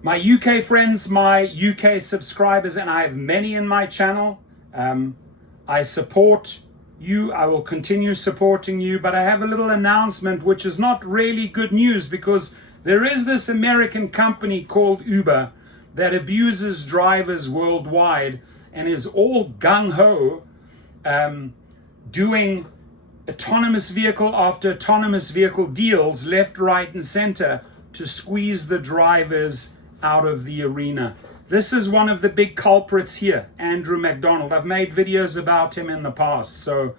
My UK friends, my UK subscribers, and I have many in my channel. I support you. I will continue supporting you, but I have a little announcement which is not really good news, because there is this American company called Uber that abuses drivers worldwide and is all gung-ho doing autonomous vehicle after autonomous vehicle deals left, right, and center to squeeze the drivers out of the arena. This is one of the big culprits here, Andrew McDonald. I've made videos about him in the past, so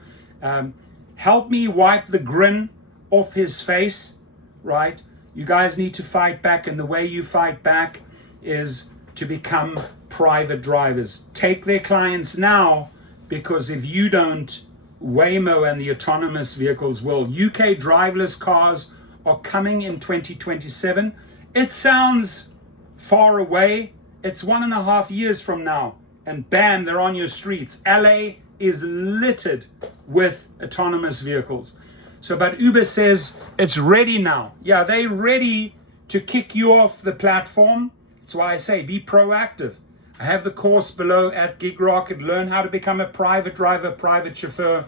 help me wipe the grin off his face, right? You guys need to fight back, and the way you fight back is to become private drivers. Take their clients now, because if you don't, Waymo and the autonomous vehicles will. UK driverless cars are coming in 2027. It sounds far away. It's 1.5 years from now, and bam, they're on your streets. LA is littered with autonomous vehicles. So, but Uber says it's ready now. Yeah, they're ready to kick you off the platform. That's why I say be proactive. I have the course below at GigRocket. Learn how to become a private driver, private chauffeur,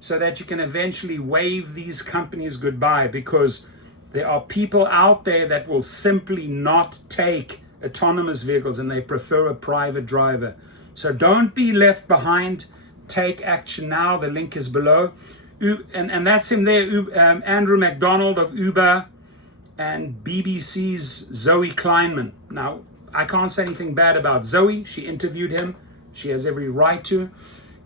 so that you can eventually wave these companies goodbye, because there are people out there that will simply not take autonomous vehicles and they prefer a private driver. So don't be left behind. Take action now. The link is below. And that's him there, Andrew McDonald of Uber, and BBC's Zoe Kleinman. Now, I can't say anything bad about Zoe. She interviewed him. She has every right to.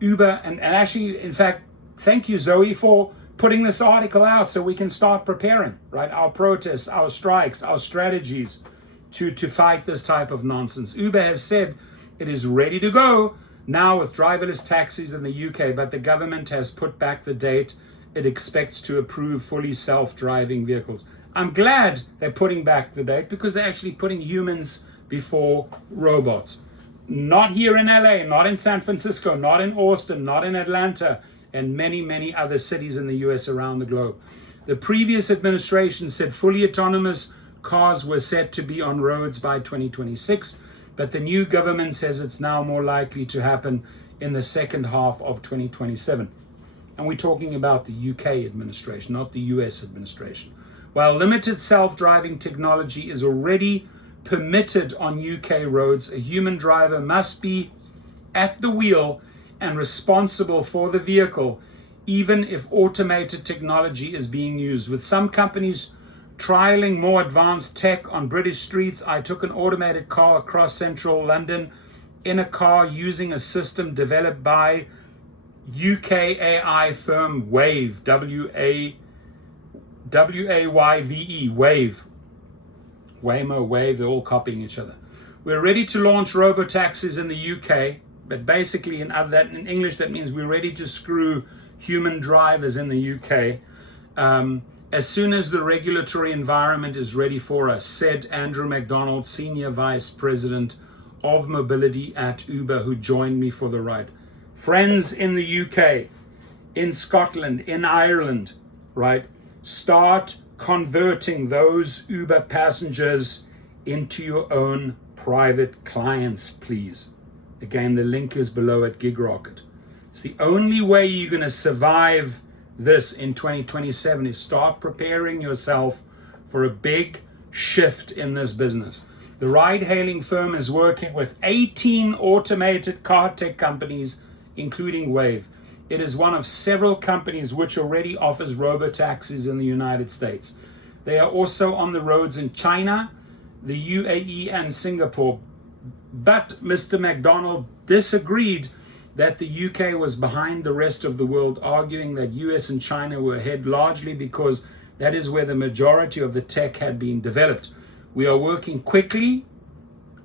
Uber, and actually, in fact, thank you, Zoe, for putting this article out so we can start preparing, right? Our protests, our strikes, our strategies to fight this type of nonsense. Uber has said it is ready to go now with driverless taxis in the UK, but the government has put back the date it expects to approve fully self-driving vehicles. I'm glad they're putting back the date, because they're actually putting humans before robots. Not here in LA, not in San Francisco, not in Austin, not in Atlanta, and many, many other cities in the US around the globe. The previous administration said fully autonomous cars were set to be on roads by 2026, but the new government says it's now more likely to happen in the second half of 2027. And we're talking about the UK administration, not the US administration. While limited self-driving technology is already permitted on UK roads, a human driver must be at the wheel and responsible for the vehicle, even if automated technology is being used. With some companies trialing more advanced tech on British streets, I took an automated car across central London in a car using a system developed by UK AI firm Wayve, W-A-Y-V-E, Wayve. Waymo, Wave, they're all copying each other. We're ready to launch robo-taxis in the UK, but basically in English that means we're ready to screw human drivers in the UK as soon as the regulatory environment is ready for us, said Andrew McDonald, Senior Vice President of Mobility at Uber, who joined me for the ride. Friends in the UK, in Scotland, in Ireland, right? Start converting those Uber passengers into your own private clients, please. Again, the link is below at GigRocket. It's the only way you're going to survive this in 2027 is start preparing yourself for a big shift in this business. The ride-hailing firm is working with 18 automated car tech companies, including Wayve. It is one of several companies which already offers robo-taxis in the United States. They are also on the roads in China, the UAE, and Singapore. But Mr. McDonald disagreed that the UK was behind the rest of the world, arguing that US and China were ahead largely because that is where the majority of the tech had been developed. We are working quickly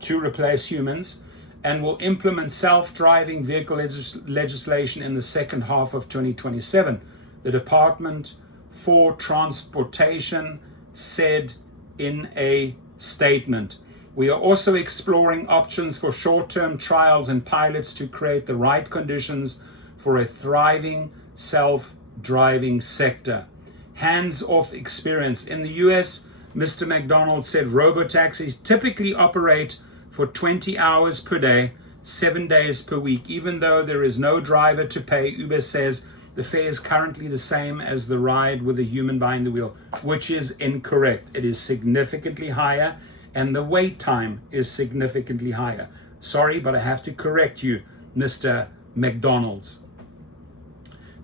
to replace humans and will implement self-driving vehicle legislation in the second half of 2027. The Department for Transportation said in a statement. We are also exploring options for short-term trials and pilots to create the right conditions for a thriving self-driving sector. Hands-off experience. In the US, Mr. McDonald said robo-taxis typically operate for 20 hours per day, 7 days per week. Even though there is no driver to pay, Uber says the fare is currently the same as the ride with a human behind the wheel, which is incorrect. It is significantly higher, and the wait time is significantly higher. Sorry, but I have to correct you, Mr. McDonald's.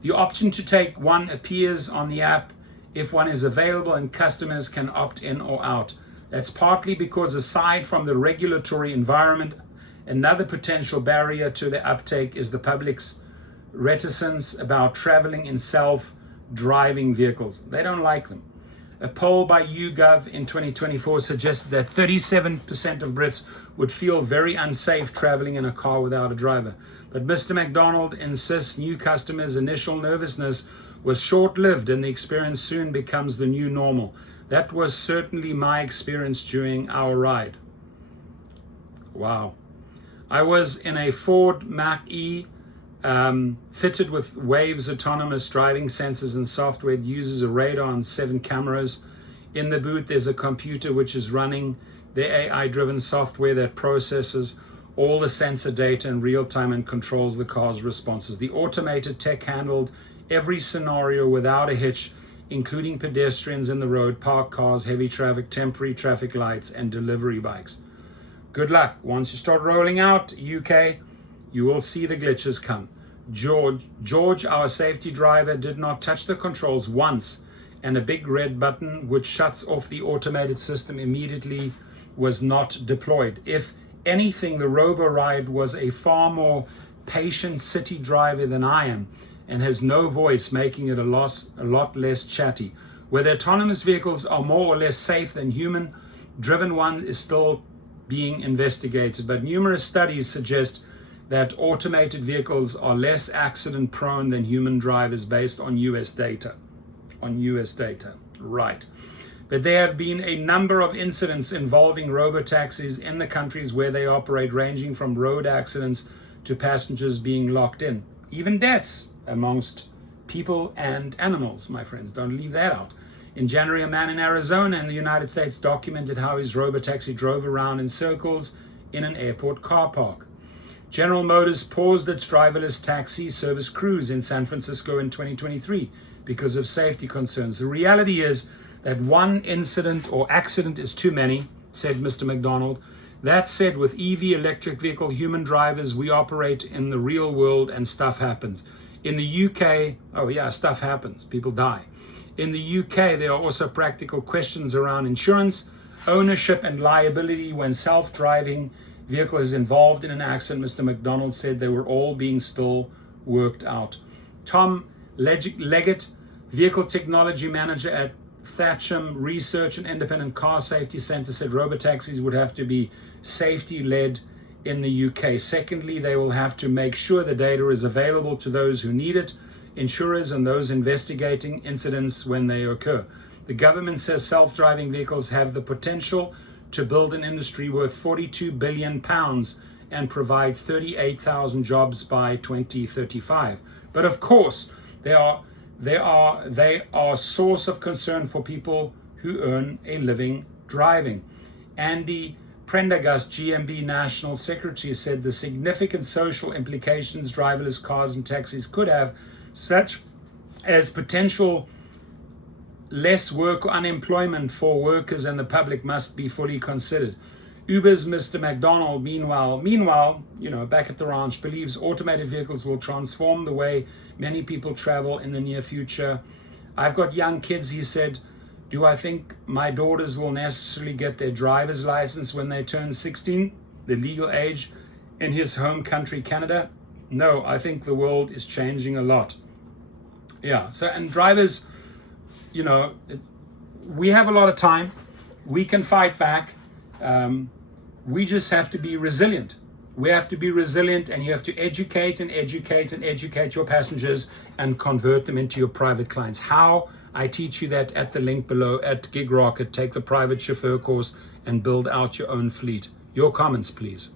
The option to take one appears on the app if one is available, and customers can opt in or out. That's partly because, aside from the regulatory environment, another potential barrier to the uptake is the public's reticence about traveling in self-driving vehicles. They don't like them. A poll by YouGov in 2024 suggested that 37% of Brits would feel very unsafe traveling in a car without a driver. But Mr. McDonald insists new customers' initial nervousness was short-lived and the experience soon becomes the new normal. That was certainly my experience during our ride. Wow. I was in a Ford Mach-E fitted with Wave's autonomous driving sensors and software. It uses a radar and 7 cameras. In the boot, there's a computer which is running the AI-driven software that processes all the sensor data in real time and controls the car's responses. The automated tech handled every scenario without a hitch, including pedestrians in the road, parked cars, heavy traffic, temporary traffic lights, and delivery bikes. Good luck. Once you start rolling out UK, you will see the glitches come. George, our safety driver, did not touch the controls once, and a big red button which shuts off the automated system immediately was not deployed. If anything, the robo-ride was a far more patient city driver than I am, and has no voice, making it a lot less chatty. Whether autonomous vehicles are more or less safe than human-driven ones is still being investigated, but numerous studies suggest that automated vehicles are less accident-prone than human drivers based on US data. Right. But there have been a number of incidents involving robo-taxis in the countries where they operate, ranging from road accidents to passengers being locked in. Even deaths amongst people and animals, my friends. Don't leave that out. In January, a man in Arizona in the United States documented how his robo-taxi drove around in circles in an airport car park. General Motors paused its driverless taxi service cruise in San Francisco in 2023 because of safety concerns. The reality is that one incident or accident is too many, said Mr. McDonald. That said, with EV electric vehicle human drivers, we operate in the real world and stuff happens. In the UK, stuff happens. People die. In the UK, there are also practical questions around insurance, ownership, and liability when self-driving vehicle is involved in an accident. Mr. McDonald said they were all being still worked out. Tom Leggett, vehicle technology manager at Thatcham Research and Independent Car Safety Center, said robotaxis would have to be safety-led in the UK. Secondly, they will have to make sure the data is available to those who need it, insurers and those investigating incidents when they occur. The government says self-driving vehicles have the potential to build an industry worth £42 billion and provide 38,000 jobs by 2035. But of course, they are a source of concern for people who earn a living driving. Andy Prendergast, GMB National Secretary, said the significant social implications driverless cars and taxis could have, such as potential less work or unemployment for workers and the public, must be fully considered. Uber's Mr. McDonald, meanwhile, back at the ranch, believes automated vehicles will transform the way many people travel in the near future. I've got young kids, he said. Do I think my daughters will necessarily get their driver's license when they turn 16, the legal age in his home country, Canada? No, I think the world is changing a lot. Yeah, so, and drivers, we have a lot of time. We can fight back. We just have to be resilient. We have to be resilient, and you have to educate your passengers and convert them into your private clients. How? I teach you that at the link below at Gig Rocket. Take the private chauffeur course and build out your own fleet. Your comments, please.